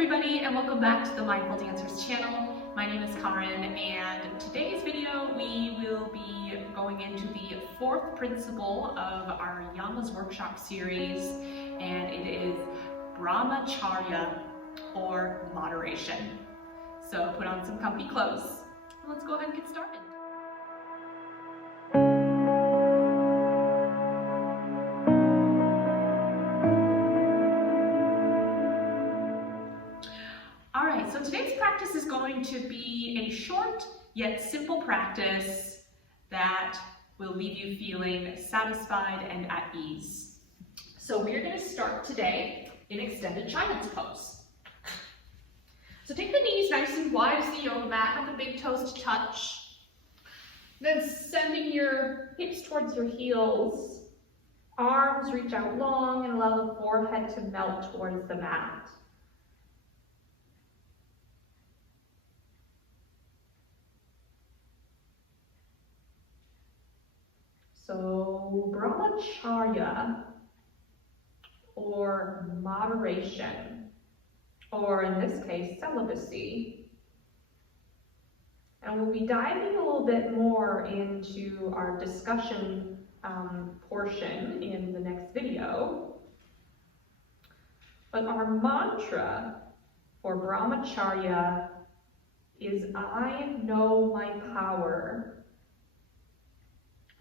everybody, and welcome back to the Mindful Dancers channel. My name is Karen, and today's video we will be going into the fourth principle of our Yamas workshop series, and it is Brahmacharya, or moderation. So put on some comfy clothes, and let's go ahead and get started. Alright, so today's practice is going to be a short yet simple practice that will leave you feeling satisfied and at ease. So we're going to start today in extended child's pose. So take the knees nice and wide as the yoga mat, have the big toes to touch. Then sending your hips towards your heels, arms reach out long and allow the forehead to melt towards the mat. So Brahmacharya, or moderation, or in this case, celibacy. And we'll be diving a little bit more into our discussion portion in the next video. But our mantra for Brahmacharya is, I know my power.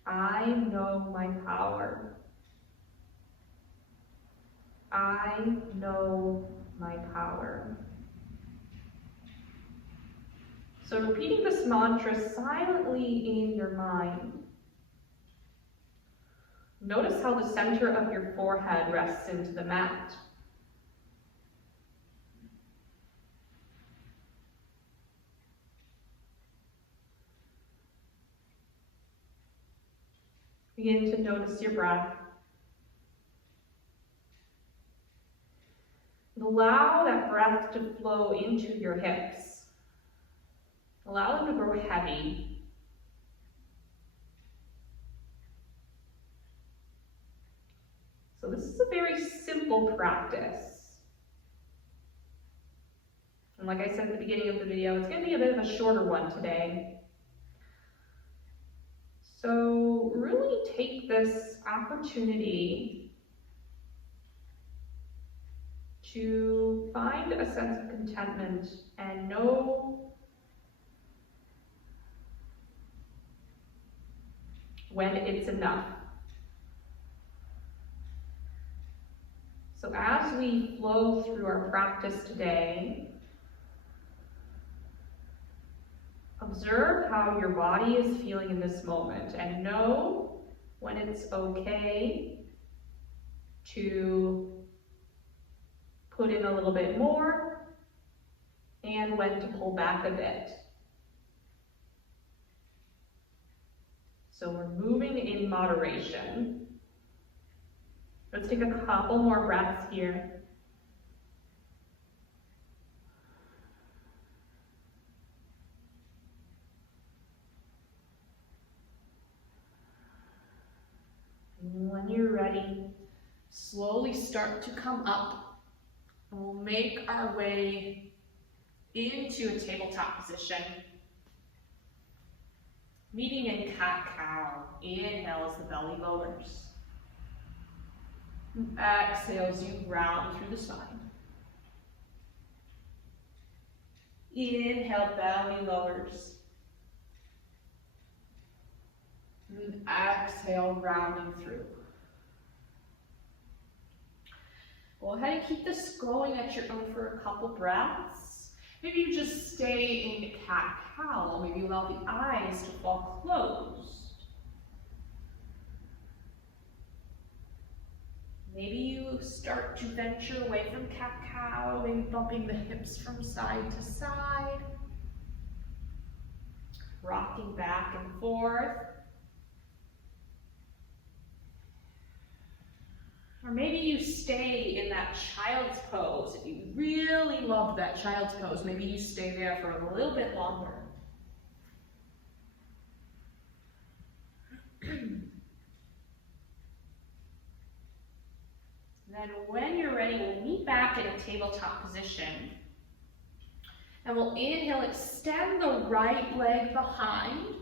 I know my power. I know my power. So repeating this mantra silently in your mind. Notice how the center of your forehead rests into the mat. Begin to notice your breath. And allow that breath to flow into your hips. Allow them to grow heavy. So this is a very simple practice. And like I said at the beginning of the video, it's going to be a bit of a shorter one today. So really take this opportunity to find a sense of contentment and know when it's enough. So as we flow through our practice today, observe how your body is feeling in this moment and know when it's okay to put in a little bit more and when to pull back a bit. So we're moving in moderation. Let's take a couple more breaths here. When you're ready, slowly start to come up, and we'll make our way into a tabletop position. Meeting in cat-cow. Inhale as the belly lowers. And exhale as you round through the spine. Inhale, belly lowers. And exhale, rounding through. Go ahead and keep this going at your own for a couple breaths. Maybe you just stay in cat-cow. Maybe allow the eyes to fall closed. Maybe you start to venture away from cat-cow, maybe bumping the hips from side to side. Rocking back and forth. Or maybe you stay in that child's pose. If you really love that child's pose, maybe you stay there for a little bit longer. Then when you're ready, we'll meet back in a tabletop position. And we'll inhale, extend the right leg behind.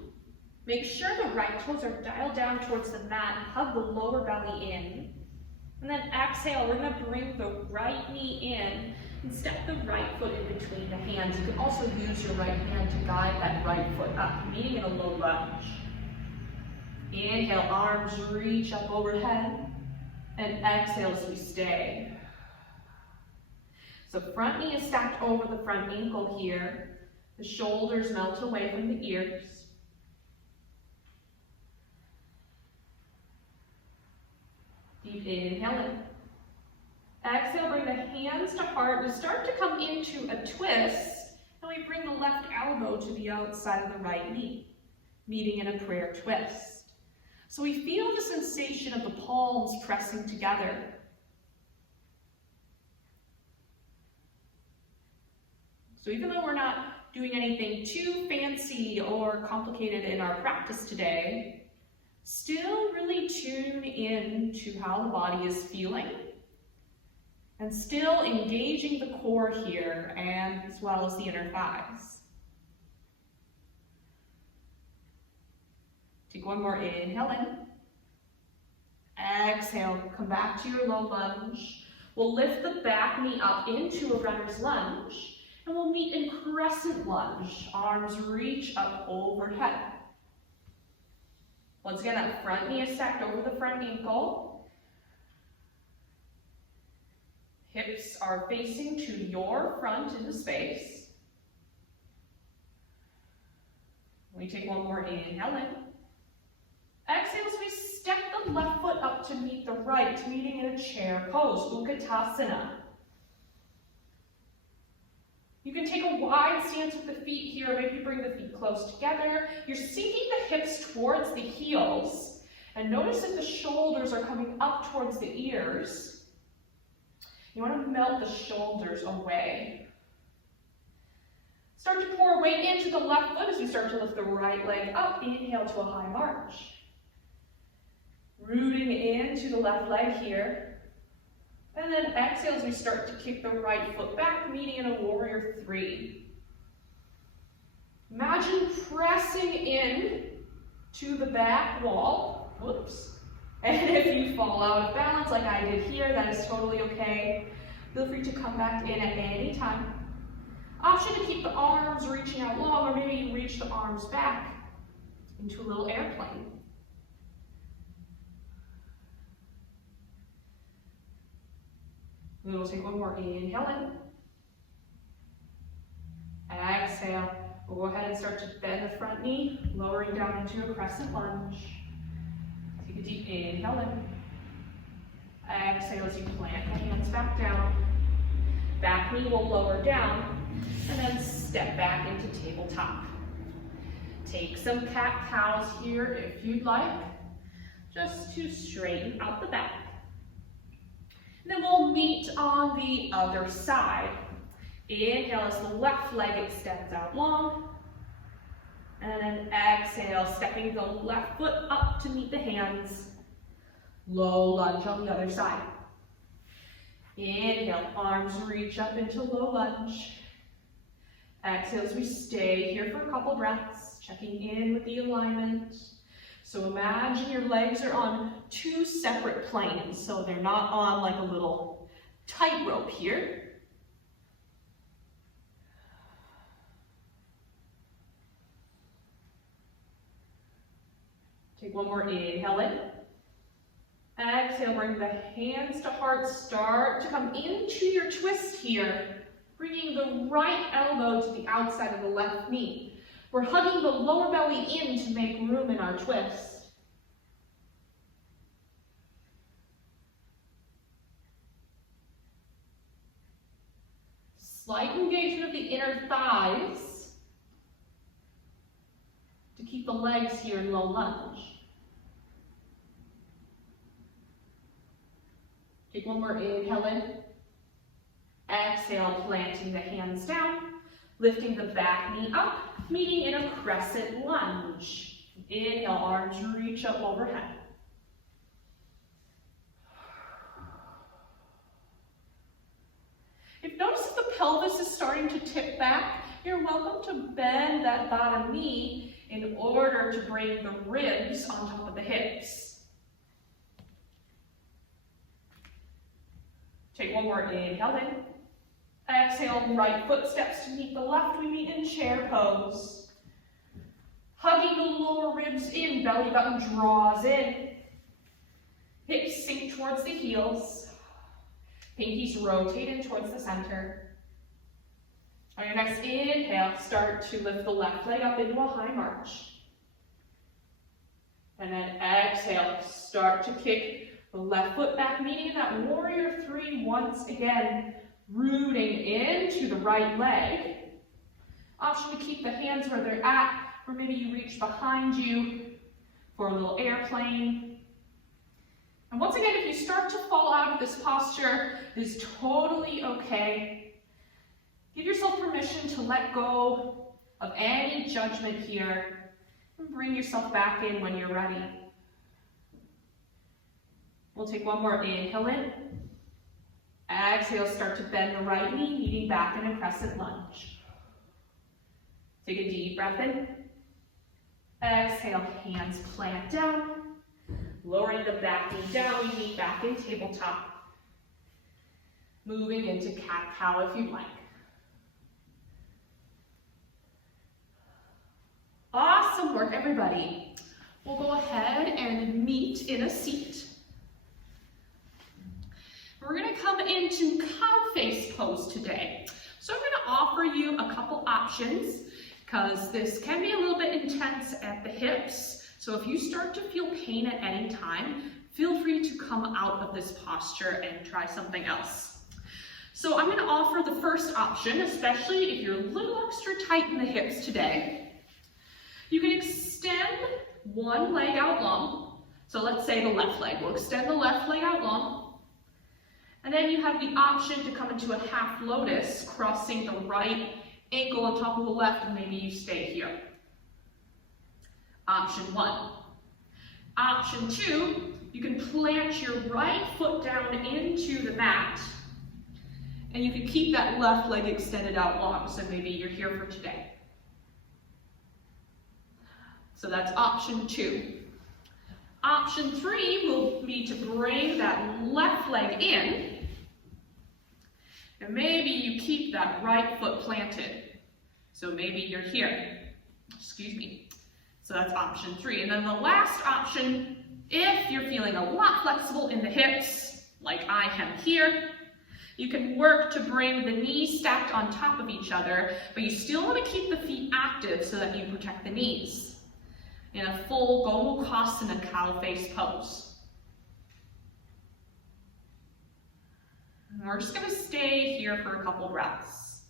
Make sure the right toes are dialed down towards the mat and hug the lower belly in. And then exhale, we're gonna bring the right knee in and step the right foot in between the hands. You can also use your right hand to guide that right foot up, meeting in a low lunge. Inhale, arms reach up overhead, and exhale as we stay. So front knee is stacked over the front ankle here. The shoulders melt away from the ears. Deep inhale in. Exhale, bring the hands to heart. We start to come into a twist, and we bring the left elbow to the outside of the right knee, meeting in a prayer twist. So we feel the sensation of the palms pressing together. So even though we're not doing anything too fancy or complicated in our practice today, still really tune in to how the body is feeling and still engaging the core here and as well as the inner thighs. Take one more inhale in. Exhale, come back to your low lunge. We'll lift the back knee up into a runner's lunge, and we'll meet in crescent lunge. Arms reach up overhead. Once again, that front knee is stacked over the front ankle. Hips are facing to your front into space. We take one more inhale in. Exhale as we step the left foot up to meet the right, meeting in a chair pose, Utkatasana. You can take a wide stance with the feet here, maybe bring the feet close together. You're sinking the hips towards the heels, and notice that the shoulders are coming up towards the ears. You want to melt the shoulders away. Start to pour weight into the left foot as we start to lift the right leg up. Inhale to a high march. Rooting into the left leg here. And then exhale as we start to kick the right foot back, meeting in a warrior three. Imagine pressing in to the back wall. Whoops. And if you fall out of balance like I did here, that is totally okay. Feel free to come back in at any time. Option to keep the arms reaching out long, or maybe you reach the arms back into a little airplane. We'll take one more inhale in. Exhale. We'll go ahead and start to bend the front knee, lowering down into a crescent lunge. Take a deep inhale in. Exhale as you plant the hands back down. Back knee will lower down, and then step back into tabletop. Take some cat-cows here if you'd like, just to straighten out the back. And then we'll meet on the other side. Inhale as the left leg extends out long. And then exhale, stepping the left foot up to meet the hands. Low lunge on the other side. Inhale, arms reach up into low lunge. Exhale as we stay here for a couple breaths, checking in with the alignment. So imagine your legs are on two separate planes, so they're not on like a little tightrope here. Take one more inhale in. Exhale, bring the hands to heart. Start to come into your twist here, bringing the right elbow to the outside of the left knee. We're hugging the lower belly in to make room in our twist. Slight engagement of the inner thighs to keep the legs here in low lunge. Take one more inhale in. Exhale, planting the hands down, lifting the back knee up, meeting in a crescent lunge. Inhale, arms reach up overhead. If notice the pelvis is starting to tip back, You're welcome to bend that bottom knee in order to bring the ribs on top of the hips. Take one more inhale in. Exhale, right foot steps to meet the left. We meet in chair pose. Hugging the lower ribs in, belly button draws in. Hips sink towards the heels. Pinkies rotate in towards the center. On your next inhale, start to lift the left leg up into a high march. And then exhale, start to kick the left foot back, meeting that warrior three once again, rooting into the right leg. Option to keep the hands where they're at, or maybe you reach behind you for a little airplane. And once again, if you start to fall out of this posture, it is totally okay. Give yourself permission to let go of any judgment here and bring yourself back in when you're ready. We'll take one more inhale in. Exhale, start to bend the right knee, meeting back in a crescent lunge. Take a deep breath in. Exhale, hands plant down. Lowering the back knee down, we meet back in tabletop. Moving into cat-cow if you'd like. Awesome work, everybody. We'll go ahead and meet in a seat. We're going to come into cow face pose today. So I'm going to offer you a couple options because this can be a little bit intense at the hips. So if you start to feel pain at any time, feel free to come out of this posture and try something else. So I'm going to offer the first option, especially if you're a little extra tight in the hips today. You can extend one leg out long. So let's say the left leg. We'll extend the left leg out long. And then you have the option to come into a half lotus, crossing the right ankle on top of the left, and maybe you stay here. Option one. Option two, you can plant your right foot down into the mat, and you can keep that left leg extended out long, so maybe you're here for today. So that's option two. Option three will be to bring that left leg in, and maybe you keep that right foot planted. So maybe you're here, excuse me. So that's option three. And then the last option, if you're feeling a lot flexible in the hips, like I am here, you can work to bring the knees stacked on top of each other, but you still want to keep the feet active so that you protect the knees in a full Gomukhasana cow face pose. And we're just going to stay here for a couple breaths.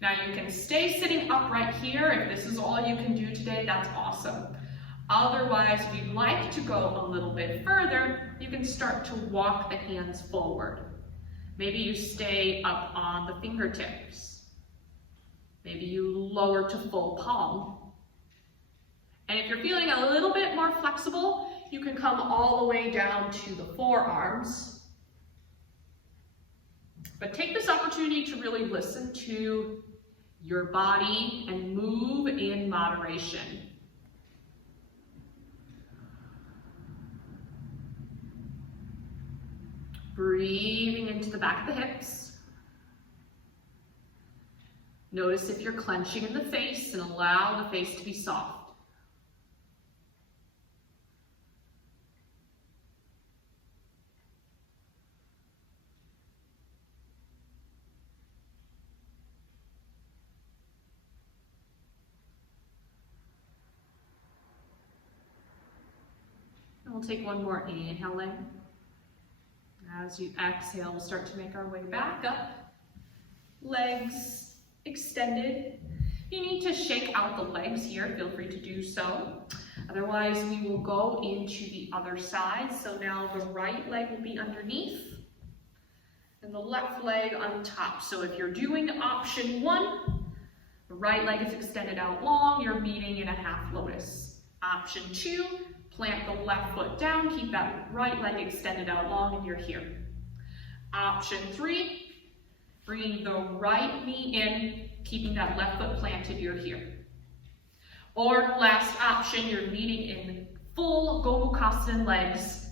Now you can stay sitting upright here. If this is all you can do today, that's awesome. Otherwise, if you'd like to go a little bit further, you can start to walk the hands forward. Maybe you stay up on the fingertips. Maybe you lower to full palm. And if you're feeling a little bit more flexible, you can come all the way down to the forearms. But take this opportunity to really listen to your body and move in moderation. Breathing into the back of the hips. Notice if you're clenching in the face and allow the face to be soft. We'll take one more inhale in. As you exhale, we'll start to make our way back up. Legs extended. If you need to shake out the legs here, feel free to do so. Otherwise, we will go into the other side. So now the right leg will be underneath and the left leg on top. So if you're doing option one, the right leg is extended out long, you're meeting in a half lotus. Option two, plant the left foot down, keep that right leg extended out long, and you're here. Option three, bringing the right knee in, keeping that left foot planted, you're here. Or last option, you're meeting in full Gomukhasana legs.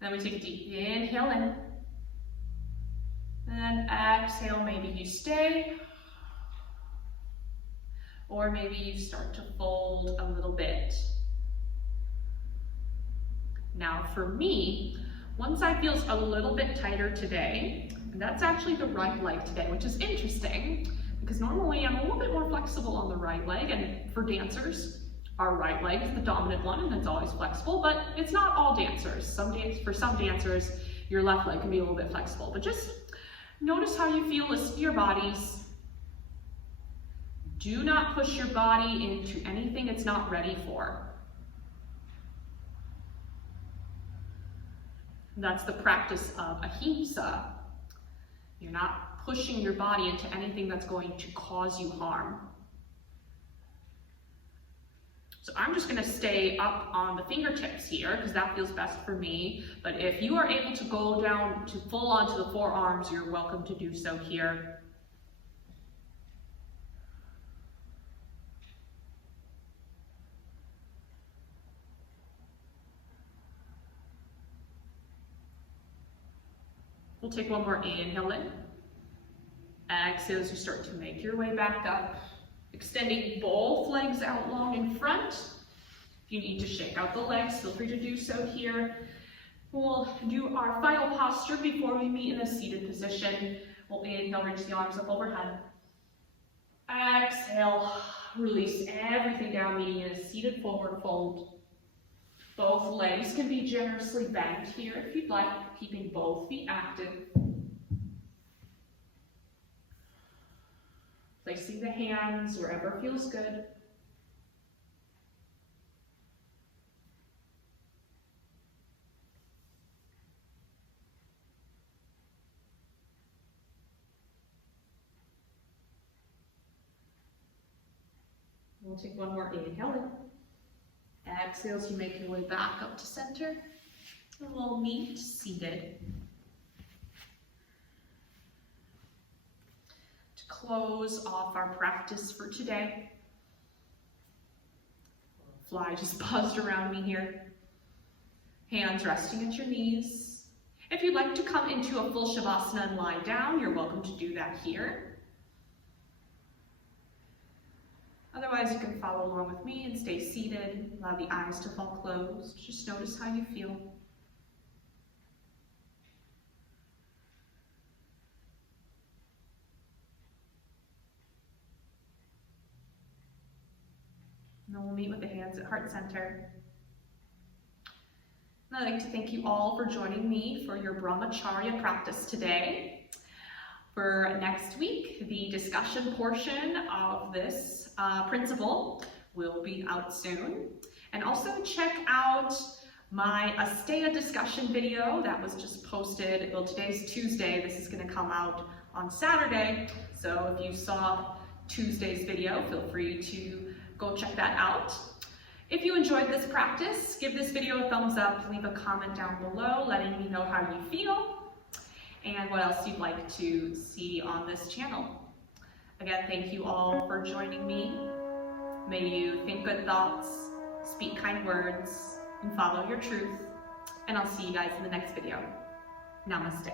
Then we take a deep inhale in. And exhale, maybe you stay. Or maybe you start to fold a little bit. Now for me, one side feels a little bit tighter today, and that's actually the right leg today, which is interesting because normally I'm a little bit more flexible on the right leg, and for dancers, our right leg is the dominant one and it's always flexible, but it's not all dancers. For some dancers, your left leg can be a little bit flexible, but just notice how you feel, listen to your bodies. Do not push your body into anything it's not ready for. That's the practice of ahimsa. You're not pushing your body into anything that's going to cause you harm. So I'm just going to stay up on the fingertips here because that feels best for me. But if you are able to go down to full onto the forearms, you're welcome to do so here. We'll take one more inhale in. Exhale as you start to make your way back up. Extending both legs out long in front. If you need to shake out the legs, feel free to do so here. We'll do our final posture before we meet in a seated position. We'll inhale, reach the arms up overhead. Exhale, release everything down, meeting in a seated forward fold. Both legs can be generously bent here if you'd like, keeping both feet active. Placing the hands wherever feels good. We'll take one more inhale in. Exhale as you make your way back up to center. And we'll meet seated. To close off our practice for today, fly just buzzed around me here. Hands resting at your knees. If you'd like to come into a full Shavasana and lie down, you're welcome to do that here. Otherwise, you can follow along with me and stay seated. Allow the eyes to fall closed. Just notice how you feel. And then we'll meet with the hands at heart center. And I'd like to thank you all for joining me for your Brahmacharya practice today. For next week, the discussion portion of this principle will be out soon. And also check out my Asteya discussion video that was just posted. Well, today's Tuesday. This is going to come out on Saturday. So if you saw Tuesday's video, feel free to go check that out. If you enjoyed this practice, give this video a thumbs up, leave a comment down below letting me know how you feel and what else you'd like to see on this channel. Again, thank you all for joining me. May you think good thoughts, speak kind words, and follow your truth. And I'll see you guys in the next video. Namaste.